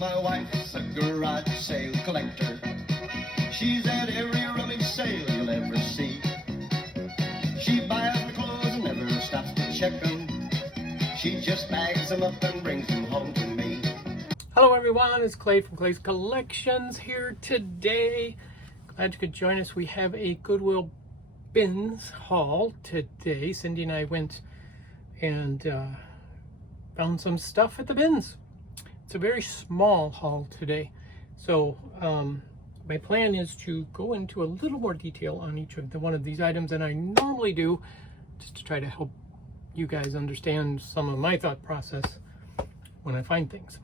my wife's a garage sale collector. She's at every rummage sale you'll ever see. She buys the clothes and never stops to check them. She just bags them up and brings them home to me. Hello everyone, it's Clay from Clay's Collections here today. Glad you could join us. We have a Goodwill bins haul today. Cindy and I went and found some stuff at the bins. It's a very small haul today. So my plan is to go into a little more detail on each of one of these items than I normally do, just to try to help you guys understand some of my thought process when I find things.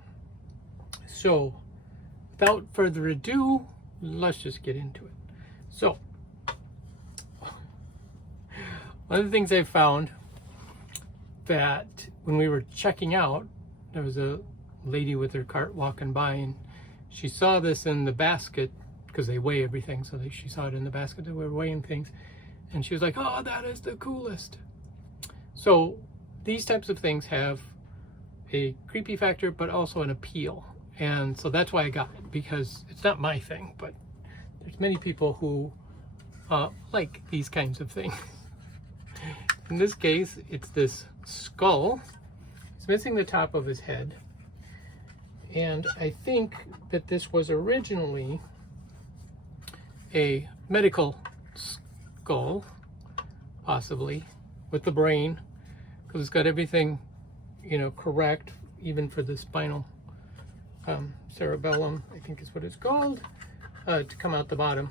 So without further ado, let's just get into it. So one of the things I found, that when we were checking out, there was a lady with her cart walking by, and she saw this in the basket because they weigh everything. So she saw it in the basket that we were weighing things, and she was like, "Oh, that is the coolest." So these types of things have a creepy factor, but also an appeal. And so that's why I got it, because it's not my thing, but there's many people who like these kinds of things. In this case, it's this skull. It's missing the top of his head. And I think that this was originally a medical skull, possibly, with the brain, because it's got everything, you know, correct, even for the spinal cerebellum, I think is what it's called, to come out the bottom.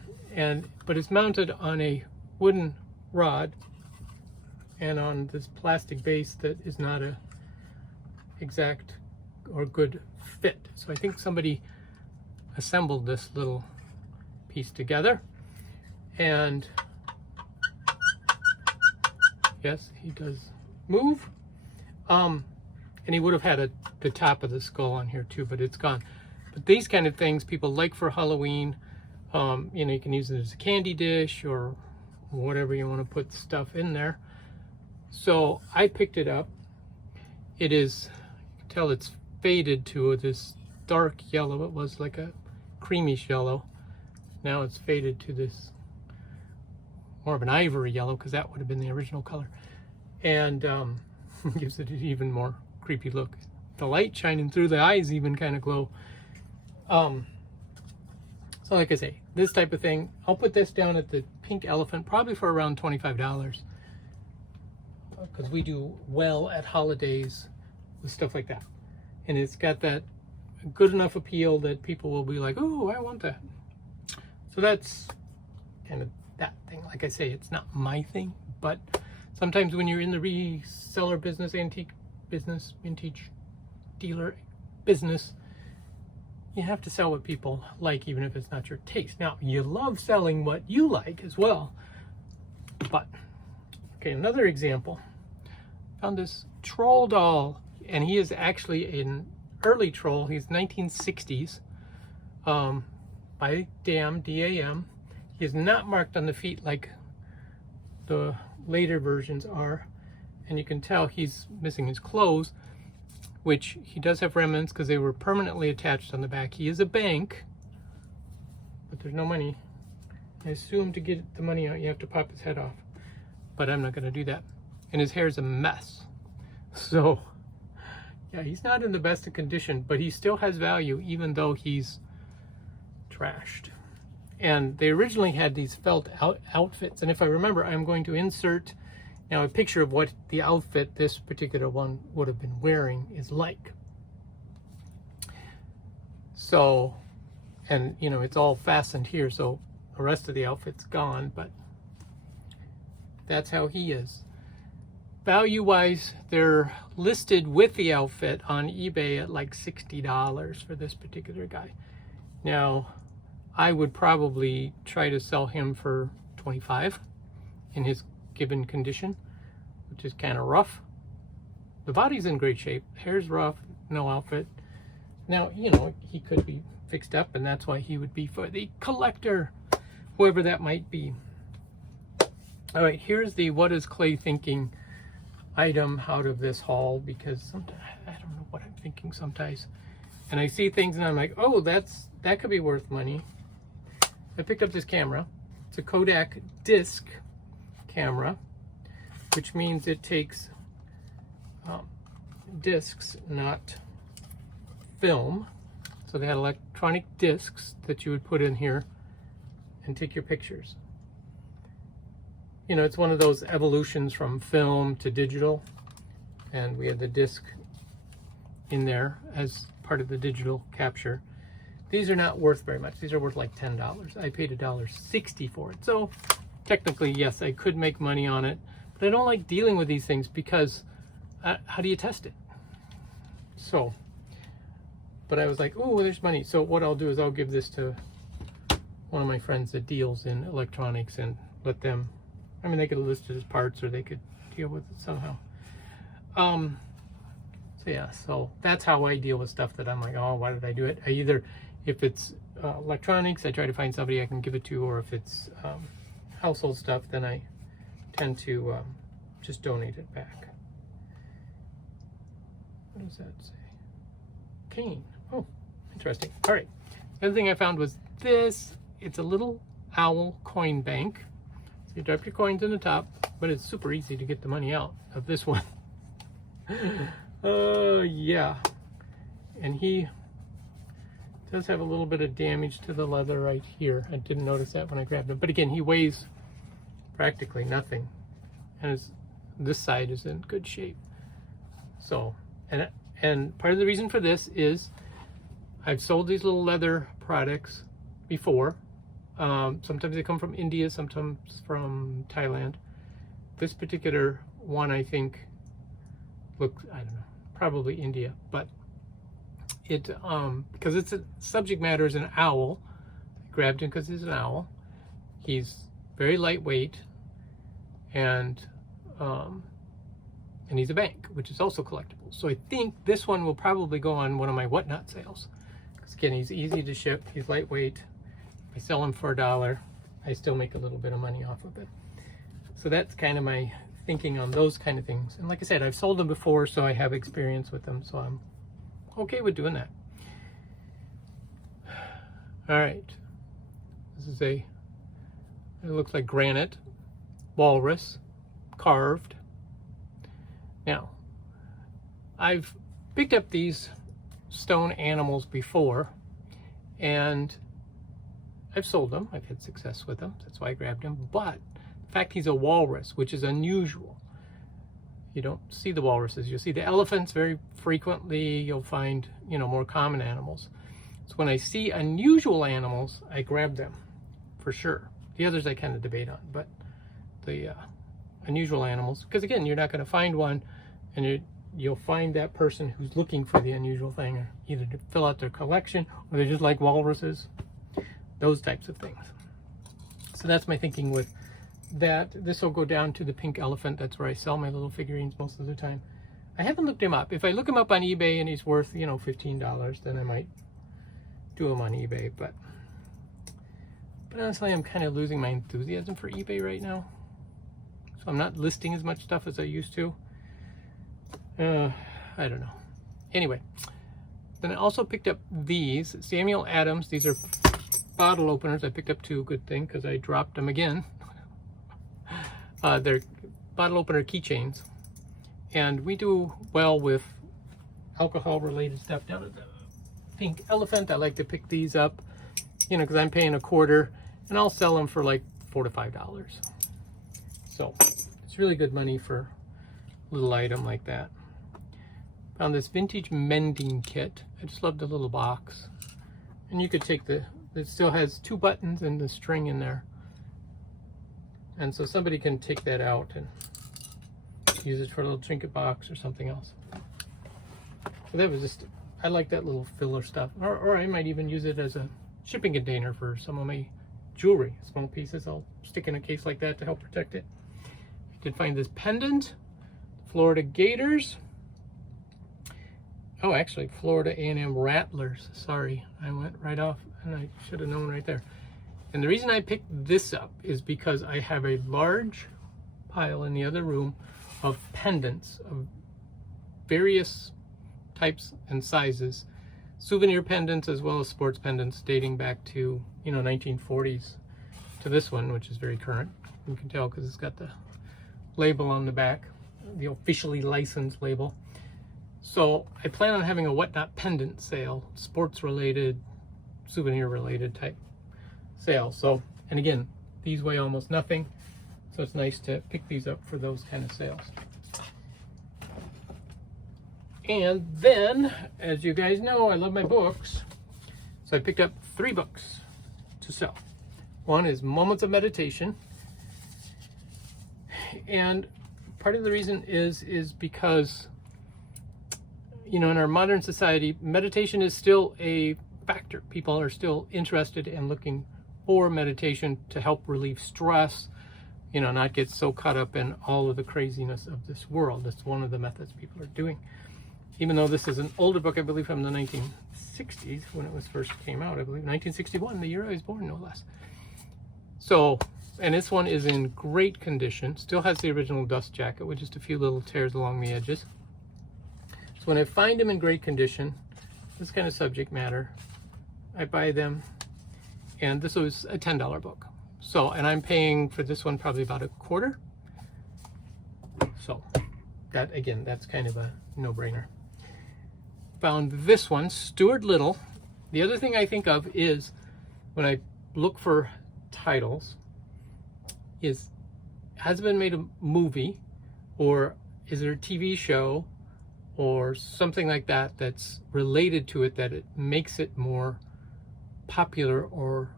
But it's mounted on a wooden rod and on this plastic base that is not a exact or good fit. So I think somebody assembled this little piece together. And yes, he does move. And he would have had the top of the skull on here too, but it's gone. But these kind of things people like for Halloween. You know, you can use it as a candy dish or whatever you want to put stuff in there. So I picked it up. It is, you can tell it's faded to this dark yellow. It was like a creamish yellow. Now it's faded to this more of an ivory yellow, because that would have been the original color. And gives it an even more creepy look. The light shining through the eyes even kind of glow. So like I say, this type of thing, I'll put this down at the Pink Elephant probably for around $25, because we do well at holidays with stuff like that. And it's got that good enough appeal that people will be like, "Oh, I want that." So that's kind of that thing. Like I say, it's not my thing, but sometimes when you're in the reseller business, antique business, vintage dealer business, you have to sell what people like, even if it's not your taste. Now, you love selling what you like as well. But, okay, another example. Found this troll doll, and he is actually an early troll. He's 1960s, by DAM, D-A-M. He is not marked on the feet like the later versions are. And you can tell he's missing his clothes, which he does have remnants because they were permanently attached on the back. He is a bank, but there's no money. I assume to get the money out, you have to pop his head off, but I'm not going to do that. And his hair is a mess. So, yeah, he's not in the best of condition, but he still has value, even though he's trashed. And they originally had these felt outfits, and if I remember, I'm going to insert now a picture of what the outfit this particular one would have been wearing is like. So, and you know, it's all fastened here, so the rest of the outfit's gone, but that's how he is. Value-wise, they're listed with the outfit on eBay at like $60 for this particular guy. Now, I would probably try to sell him for $25 in his given condition, which is kind of rough. The body's in great shape, hair's rough, no outfit. Now, you know, he could be fixed up, and that's why he would be for the collector, whoever that might be. All right, here's the what is Clay thinking item out of this haul, because sometimes I don't know what I'm thinking sometimes. and I see things and I'm like, oh, that could be worth money. I picked up this camera. It's a Kodak disc camera, which means it takes discs, not film. So they had electronic discs that you would put in here and take your pictures. You know, it's one of those evolutions from film to digital, and we had the disc in there as part of the digital capture. These are not worth very much. These are worth like $10. I paid $1.60 for it. So technically, yes, I could make money on it, but I don't like dealing with these things because how do you test it? So, but I was like, oh, there's money. So what I'll do is I'll give this to one of my friends that deals in electronics and let them, I mean, they could list it as parts or they could deal with it somehow. So yeah, so that's how I deal with stuff that I'm like, oh, why did I do it? I either, if it's electronics, I try to find somebody I can give it to, or if it's household stuff, then I tend to just donate it back. What does that say? Cane. Oh, interesting. All right. The other thing I found was this. It's a little owl coin bank. So you drop your coins in the top, but it's super easy to get the money out of this one. Yeah. And he does have a little bit of damage to the leather right here. I didn't notice that when I grabbed him. But again, he weighs practically nothing. And this side is in good shape. So, and part of the reason for this is I've sold these little leather products before. Sometimes they come from India, sometimes from Thailand. This particular one, I think, looks, I don't know, probably India, but it, because it's a subject matter is an owl. I grabbed him because he's an owl. He's very lightweight, and he's a bank, which is also collectible. So I think this one will probably go on one of my whatnot sales. Because again, he's easy to ship, he's lightweight. If I sell him for $1, I still make a little bit of money off of it. So that's kind of my thinking on those kind of things. And like I said, I've sold them before, so I have experience with them, so I'm okay with doing that. All right, this is it looks like granite, walrus, carved. Now, I've picked up these stone animals before, and I've sold them. I've had success with them. That's why I grabbed him. But the fact he's a walrus, which is unusual. You don't see the walruses. You'll see the elephants very frequently. You'll find, you know, more common animals. So when I see unusual animals, I grab them for sure. The others I kind of debate on, but the unusual animals, because again, you're not going to find one, and you'll find that person who's looking for the unusual thing, or either to fill out their collection, or they just like walruses, those types of things. So that's my thinking with that. This will go down to the pink elephant. That's where I sell my little figurines most of the time. I haven't looked him up. If I look him up on eBay and he's worth, you know, $15, then I might do him on eBay. But honestly, I'm kind of losing my enthusiasm for eBay right now. So I'm not listing as much stuff as I used to. I don't know. Anyway, then I also picked up these Samuel Adams. These are bottle openers. I picked up two, good thing, because I dropped them again. They're bottle opener keychains, and we do well with alcohol related stuff. Down at the pink elephant, I like to pick these up, you know, because I'm paying $0.25, and I'll sell them for like $4 to $5. So it's really good money for a little item like that. Found this vintage mending kit. I just love the little box, and you could take it still has 2 buttons and the string in there, and so somebody can take that out and use it for a little trinket box or something else. So that was just, I like that little filler stuff, or I might even use it as a shipping container for some of my jewelry, small pieces. I'll stick in a case like that to help protect it. I did find this pendant, Florida Gators. Oh, actually, Florida A&M Rattlers. Sorry, I went right off, and I should have known right there. And the reason I picked this up is because I have a large pile in the other room of pendants of various types and sizes souvenir pendants as well as sports pendants dating back to, 1940s to this one, which is very current. You can tell because it's got the label on the back, the officially licensed label. So I plan on having a whatnot pendant sale, sports related, souvenir related type sale. So, and again, these weigh almost nothing, so it's nice to pick these up for those kind of sales. And then, as you guys know, I love my books, so I picked up 3 books to sell. One is Moments of Meditation, and part of the reason is because, in our modern society, meditation is still a factor. People are still interested in looking for meditation to help relieve stress, not get so caught up in all of the craziness of this world. That's one of the methods people are doing. Even though this is an older book, I believe from the 1960s when it was first came out, I believe 1961, the year I was born, no less. So, and this one is in great condition, still has the original dust jacket with just a few little tears along the edges. So when I find them in great condition, this kind of subject matter, I buy them, and this was a $10 book. So, and I'm paying for this one probably about $25. So that, again, that's kind of a no-brainer. Found this one, Stuart Little. The other thing I think of is when I look for titles is, has it been made a movie, or is there a TV show or something like that that's related to it that it makes it more popular or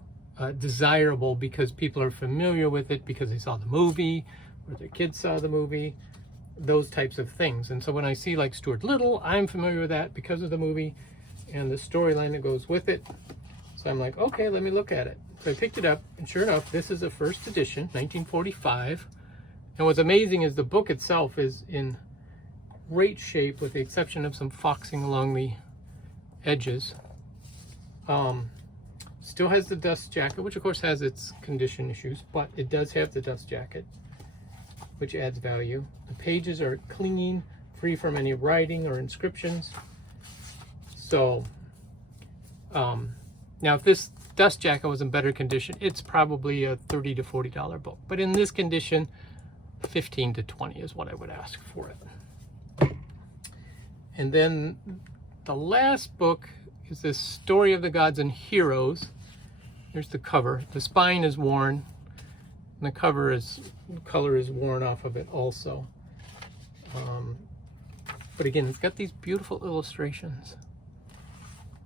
desirable because people are familiar with it because they saw the movie or their kids saw the movie, those types of things. And so when I see like Stuart Little, I'm familiar with that because of the movie and the storyline that goes with it. So I'm like, okay, let me look at it. So I picked it up, and sure enough, this is a first edition, 1945. And what's amazing is the book itself is in great shape with the exception of some foxing along the edges. Still has the dust jacket, which of course has its condition issues, but it does have the dust jacket, which adds value. The pages are clean, free from any writing or inscriptions. So now if this dust jacket was in better condition, it's probably a $30 to $40 book. But in this condition, 15 to 20 is what I would ask for it. And then the last book is this Story of the Gods and Heroes. Here's the cover. The spine is worn, and the color is worn off of it also. But again, it's got these beautiful illustrations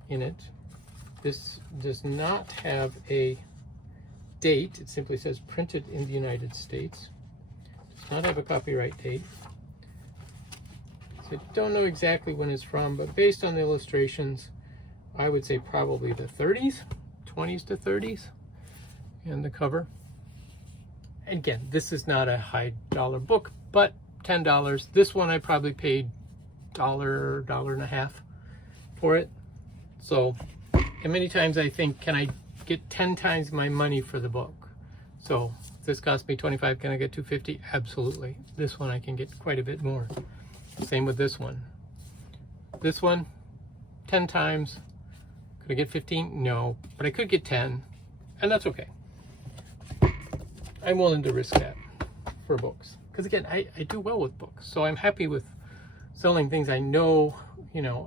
in it. This does not have a date. It simply says printed in the United States. Does not have a copyright date. So I don't know exactly when it's from, but based on the illustrations, I would say probably the 30s, 20s to 30s, and the cover. Again, this is not a high dollar book, but $10. This one I probably paid $1, $1.50 for it. So, and many times I think, can I get 10 times my money for the book? So if this cost me $25, can I get $2.50? Absolutely. This one I can get quite a bit more. Same with this one. This one, 10 times. Could I get 15? No, but I could get 10, and that's okay. I'm willing to risk that for books. Because again, I do well with books, so I'm happy with selling things I know,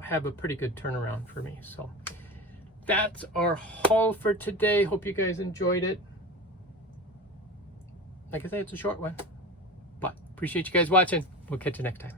have a pretty good turnaround for me. So that's our haul for today. Hope you guys enjoyed it. Like I say, it's a short one, but appreciate you guys watching. We'll catch you next time.